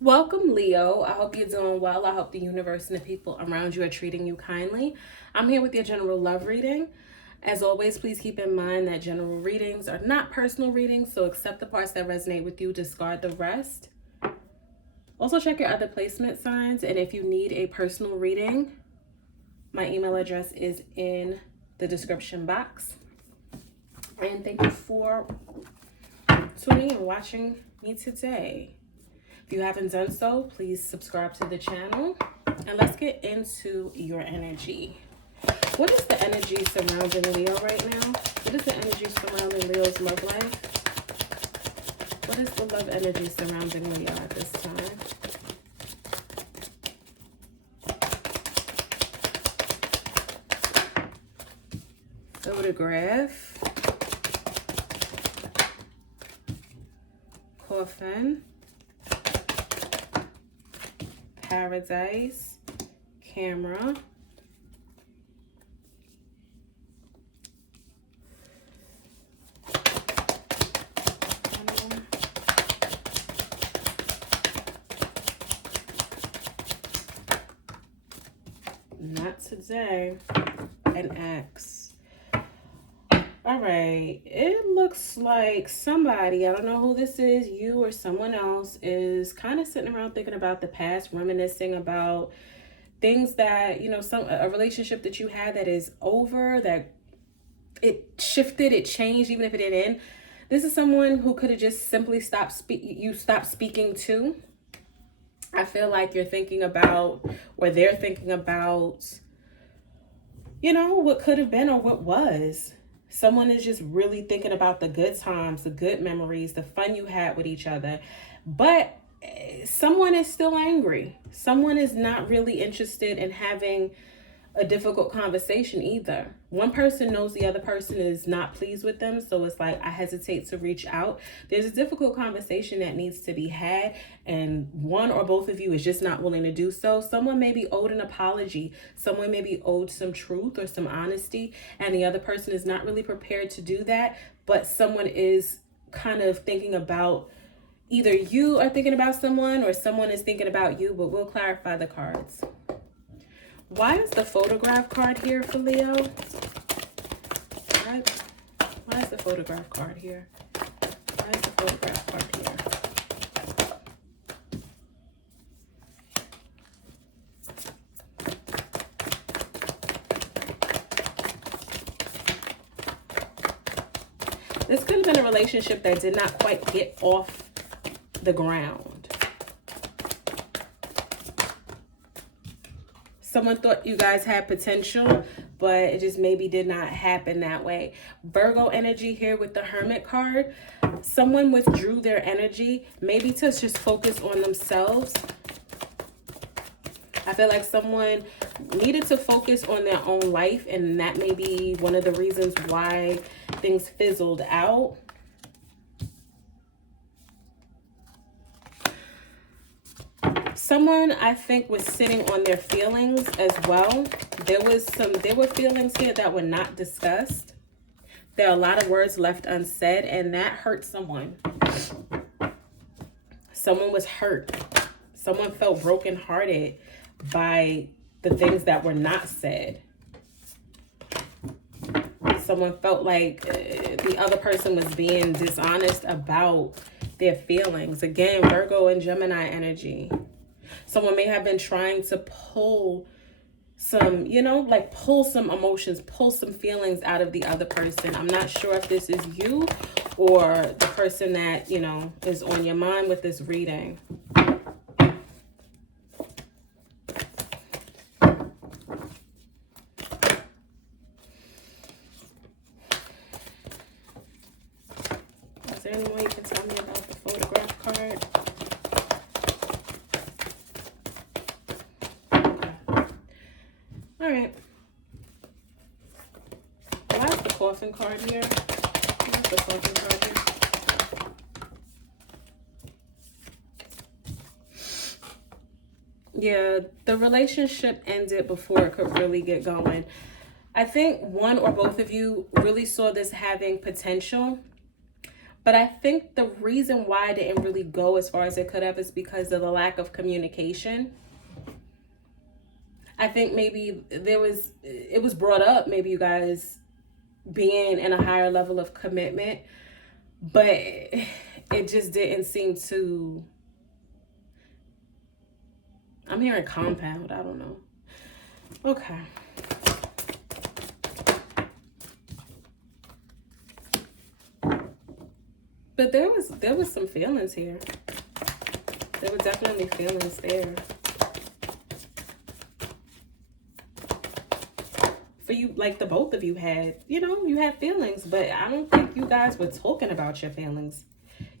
Welcome, Leo. I hope you're doing well. I hope the universe and the people around you are treating you kindly. I'm here with your general love reading. As always, please keep in mind that general readings are not personal readings, so accept the parts that resonate with you, discard the rest. Also, check your other placement signs, and if you need a personal reading, my email address is in the description box. And thank you for tuning and watching me today. If you haven't done so, please subscribe to the channel. And let's get into your energy. What is the energy surrounding Leo right now? What is the energy surrounding Leo's love life? What is the love energy surrounding Leo at this time? Photograph. Coffin. Paradise. Camera. Not today. An X. All right. It looks like somebody, I don't know who this is, you or someone else, is kind of sitting around thinking about the past, reminiscing about things that, a relationship that you had that is over, that it shifted, it changed, even if it didn't end. This is someone who could have just simply stopped speaking to. I feel like you're thinking about, or they're thinking about, what could have been or what was. Someone is just really thinking about the good times, the good memories, the fun you had with each other. But someone is still angry. Someone is not really interested in having a difficult conversation either. One person knows the other person is not pleased with them, so it's like, I hesitate to reach out. There's a difficult conversation that needs to be had, and one or both of you is just not willing to do so. Someone may be owed an apology. Someone may be owed some truth or some honesty, and the other person is not really prepared to do that, but someone is kind of thinking about, either you are thinking about someone or someone is thinking about you, but we'll clarify the cards. Why is the photograph card here for Leo? Why is the photograph card here? Why is the photograph card here? This could have been a relationship that did not quite get off the ground. Someone thought you guys had potential, but it just maybe did not happen that way. Virgo energy here with the Hermit card. Someone withdrew their energy, maybe to just focus on themselves. I feel like someone needed to focus on their own life, and that may be one of the reasons why things fizzled out. Someone, I think, was sitting on their feelings as well. There were feelings here that were not discussed. There are a lot of words left unsaid, and that hurt someone. Someone was hurt. Someone felt brokenhearted by the things that were not said. Someone felt like the other person was being dishonest about their feelings. Again, Virgo and Gemini energy. Someone may have been trying to pull some, pull some emotions, pull some feelings out of the other person. I'm not sure if this is you or the person that, is on your mind with this reading. Is there any more you can tell me about the photograph card? All right. Why is the coffin card here? Why is the coffin card here? Yeah, the relationship ended before it could really get going. I think one or both of you really saw this having potential, But I think the reason why it didn't really go as far as it could have is because of the lack of communication. I think maybe it was brought up, maybe you guys being in a higher level of commitment, but it just didn't seem to. I'm hearing compound. I don't know. Okay. But there was some feelings here. There were definitely feelings there. For you, like the both of you had, you had feelings, but I don't think you guys were talking about your feelings.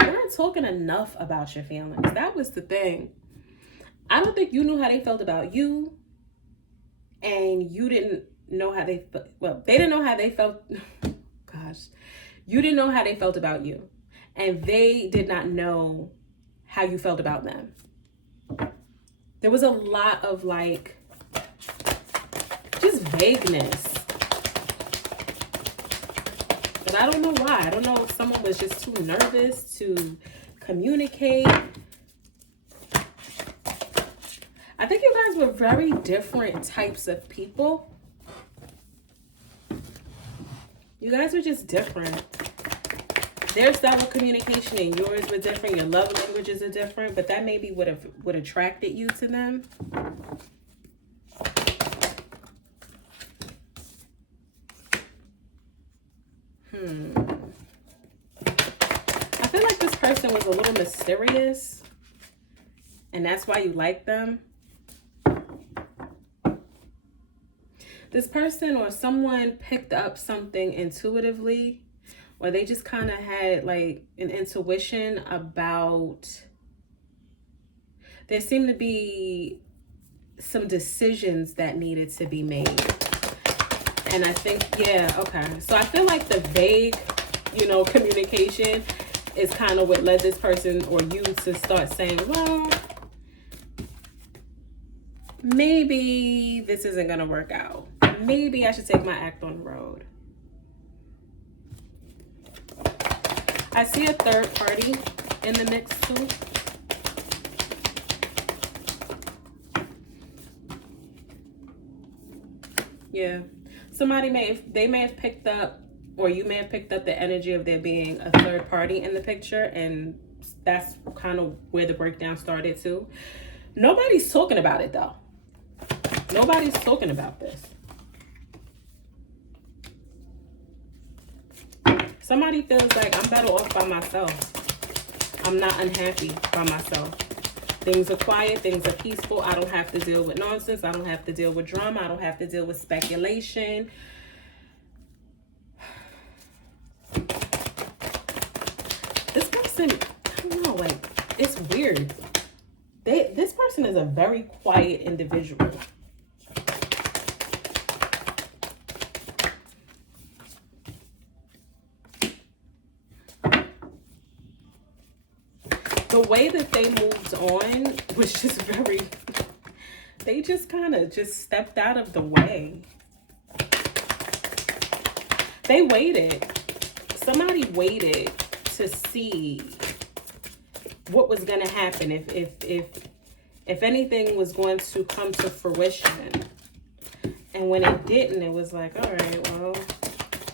You weren't talking enough about your feelings. That was the thing. I don't think you knew how they felt about you, and you didn't know how they felt. Well, they didn't know how they felt. Gosh, you didn't know how they felt about you, and they did not know how you felt about them. There was a lot of like just vagueness. But I don't know why. I don't know if someone was just too nervous to communicate. I think you guys were very different types of people. You guys were just different. Their style of communication and yours were different. Your love languages are different, but that maybe would attracted you to them. I feel like this person was a little mysterious, and that's why you like them. This person or someone picked up something intuitively, or they just kind of had like an intuition about, there seemed to be some decisions that needed to be made. And I think, yeah, okay. So I feel like the vague, communication is kind of what led this person or you to start saying, well, maybe this isn't going to work out. Maybe I should take my act on the road. I see a third party in the mix too. Yeah. Somebody may have picked up, or you may have picked up the energy of there being a third party in the picture, and that's kind of where the breakdown started too. Nobody's talking about it though. Nobody's talking about this. Somebody feels like I'm better off by myself. I'm not unhappy by myself. Things are quiet, things are peaceful. I don't have to deal with nonsense. I don't have to deal with drama. I don't have to deal with speculation. This person, I don't know, like, it's weird. This person is a very quiet individual. The way that they moved on was just very, they just kind of just stepped out of the way. They waited. Somebody waited to see what was going to happen, if anything was going to come to fruition. And when it didn't, it was like, all right, well,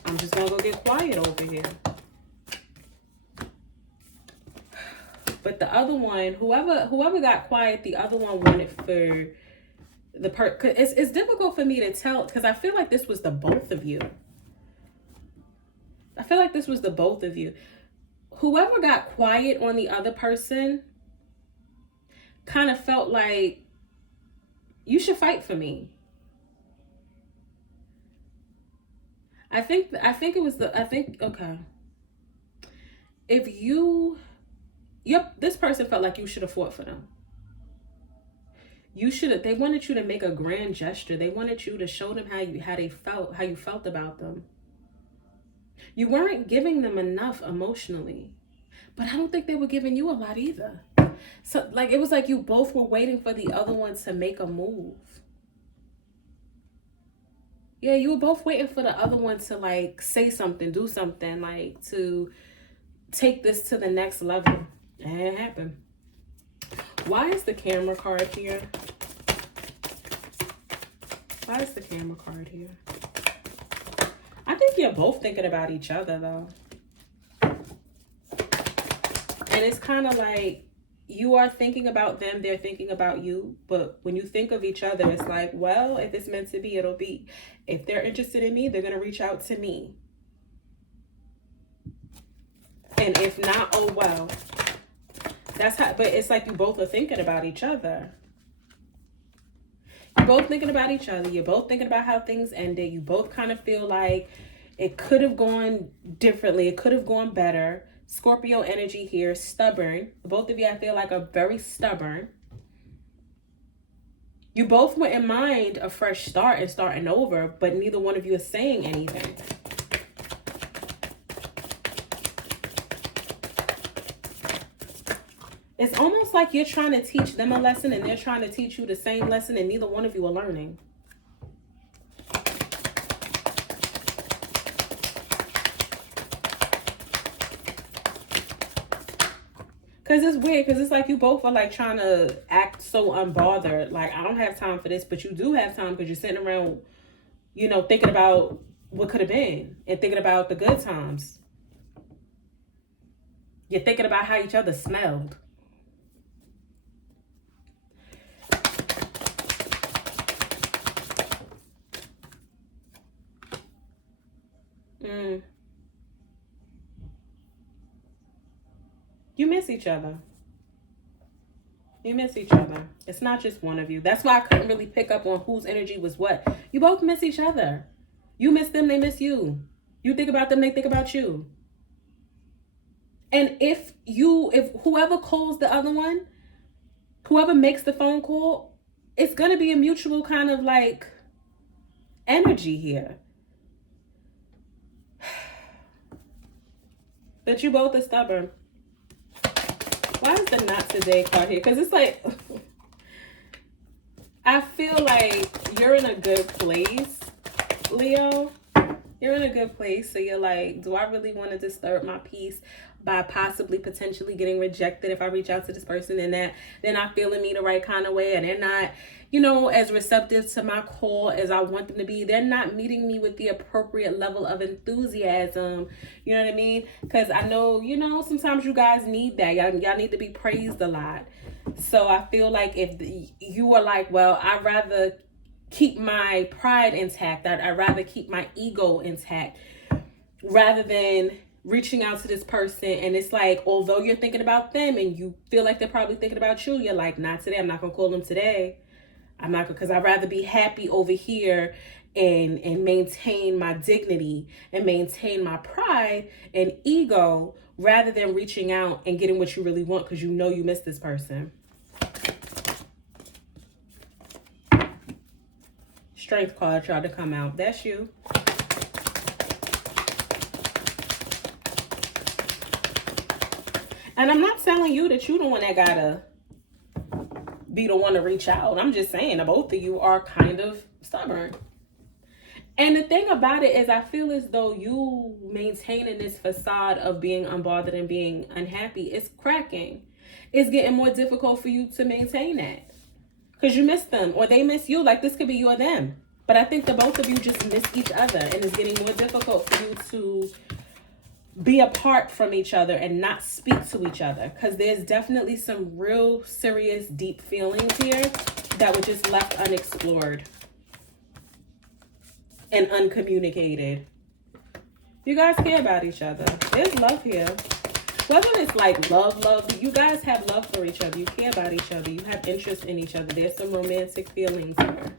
I'm just going to go get quiet over here. But the other one, whoever got quiet, the other one wanted for the Perk. It's difficult for me to tell because I feel like this was the both of you. I feel like this was the both of you. Whoever got quiet on the other person kind of felt like, you should fight for me. Okay. This person felt like you should have fought for them. They wanted you to make a grand gesture. They wanted you to show them how you felt about them. You weren't giving them enough emotionally, but I don't think they were giving you a lot either. So like, it was like you both were waiting for the other one to make a move. Yeah, you were both waiting for the other one to like say something, do something, like to take this to the next level. And it happened. Why is the camera card here? Why is the camera card here? I think you're both thinking about each other, though. And it's kind of like you are thinking about them, they're thinking about you. But when you think of each other, it's like, well, if it's meant to be, it'll be. If they're interested in me, they're going to reach out to me. And if not, oh, well. That's how, but it's like you both are thinking about each other. You're both thinking about each other. You're both thinking about how things ended. You both kind of feel like it could have gone differently. It could have gone better. Scorpio energy here, stubborn. Both of you, I feel like, are very stubborn. You both wouldn't mind a fresh start and starting over, but neither one of you is saying anything. It's almost like you're trying to teach them a lesson and they're trying to teach you the same lesson and neither one of you are learning. Because it's weird, because it's like you both are like trying to act so unbothered. Like, I don't have time for this, but you do have time because you're sitting around, you know, thinking about what could have been and thinking about the good times. You're thinking about how each other smelled. You miss each other. You miss each other. It's not just one of you. That's why I couldn't really pick up on whose energy was what. You both miss each other. You miss them, they miss you. You think about them, they think about you. And if whoever calls the other one, whoever makes the phone call, it's going to be a mutual kind of like energy here. But you both are stubborn. Why is the not today card here? Because it's like, I feel like you're in a good place, Leo. You're in a good place. So you're like, do I really want to disturb my peace by possibly potentially getting rejected if I reach out to this person and that they're not feeling me the right kind of way and they're not, you know, as receptive to my call as I want them to be. They're not meeting me with the appropriate level of enthusiasm. You know what I mean? Because I know, you know, sometimes you guys need that. Y'all need to be praised a lot. So I feel like if you are like, well, I'd rather keep my pride intact. I'd rather keep my ego intact rather than reaching out to this person. And it's like, although you're thinking about them and you feel like they're probably thinking about you, you're like, not today. I'm not going to call them today. I'm not, because I'd rather be happy over here and maintain my dignity and maintain my pride and ego rather than reaching out and getting what you really want because you know you miss this person. Strength card tried to come out. That's you. And I'm not telling you that you're the one that gotta be the one to reach out. I'm just saying that both of you are kind of stubborn. And the thing about it is I feel as though you maintaining this facade of being unbothered and being unhappy is cracking. It's getting more difficult for you to maintain that. Because you miss them or they miss you. Like, this could be you or them. But I think the both of you just miss each other. And it's getting more difficult for you to be apart from each other and not speak to each other. Because there's definitely some real serious, deep feelings here that were just left unexplored and uncommunicated. You guys care about each other. There's love here. Whether it's like love, you guys have love for each other. You care about each other. You have interest in each other. There's some romantic feelings here.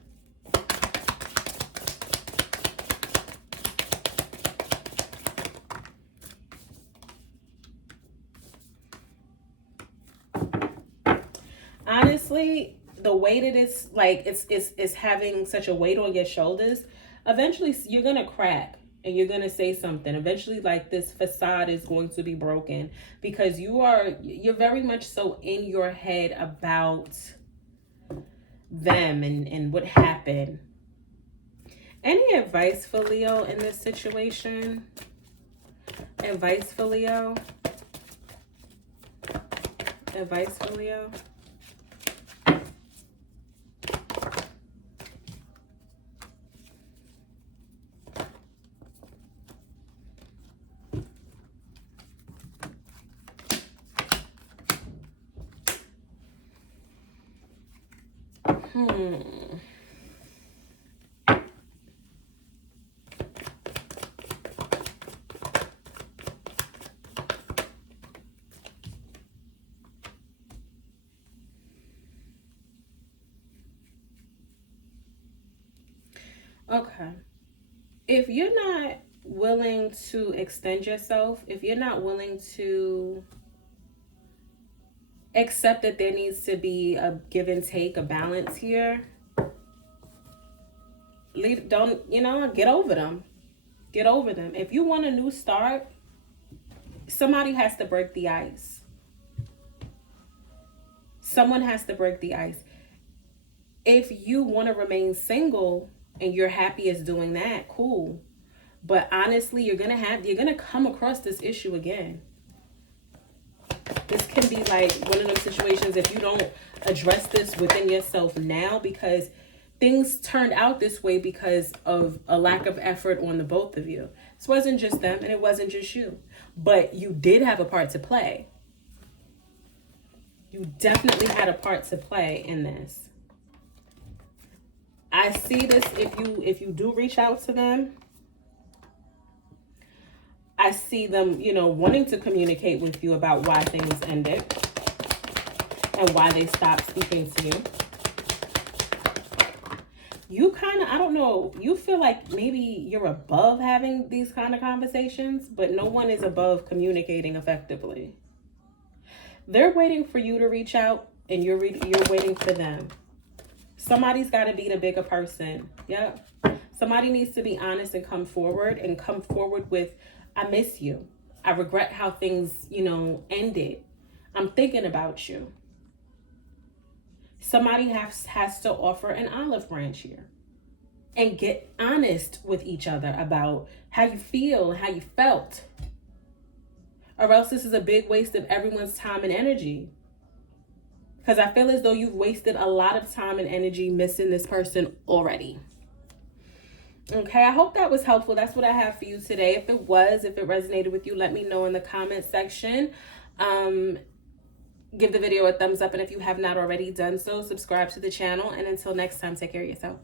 Honestly, the weight it is, like, it's having such a weight on your shoulders. Eventually, you're going to crack. And you're going to say something. Eventually, like, this facade is going to be broken because you're very much so in your head about them and what happened. Any advice for Leo in this situation? Advice for Leo? Advice for Leo. Okay. If you're not willing to extend yourself, if you're not willing to accept that there needs to be a give and take, a balance here, get over them. Get over them. If you want a new start, somebody has to break the ice. Someone has to break the ice. If you want to remain single and you're happy as doing that, cool. But honestly, you're gonna come across this issue again. This can be like one of those situations if you don't address this within yourself now, because things turned out this way because of a lack of effort on the both of you. This wasn't just them and it wasn't just you, but you did have a part to play. You definitely had a part to play in this. I see this if you do reach out to them. I see them, wanting to communicate with you about why things ended and why they stopped speaking to you. You kind of, I don't know, you feel like maybe you're above having these kind of conversations, but no one is above communicating effectively. They're waiting for you to reach out and you're waiting for them. Somebody's got to be the bigger person. Yep. Somebody needs to be honest and come forward with, I miss you. I regret how things, ended. I'm thinking about you. Somebody has to offer an olive branch here and get honest with each other about how you feel, how you felt. Or else this is a big waste of everyone's time and energy. Because I feel as though you've wasted a lot of time and energy missing this person already. Okay, I hope that was helpful. That's what I have for you today. If it resonated with you, let me know in the comment section. Give the video a thumbs up, and if you have not already done so, subscribe to the channel. And until next time, take care of yourself.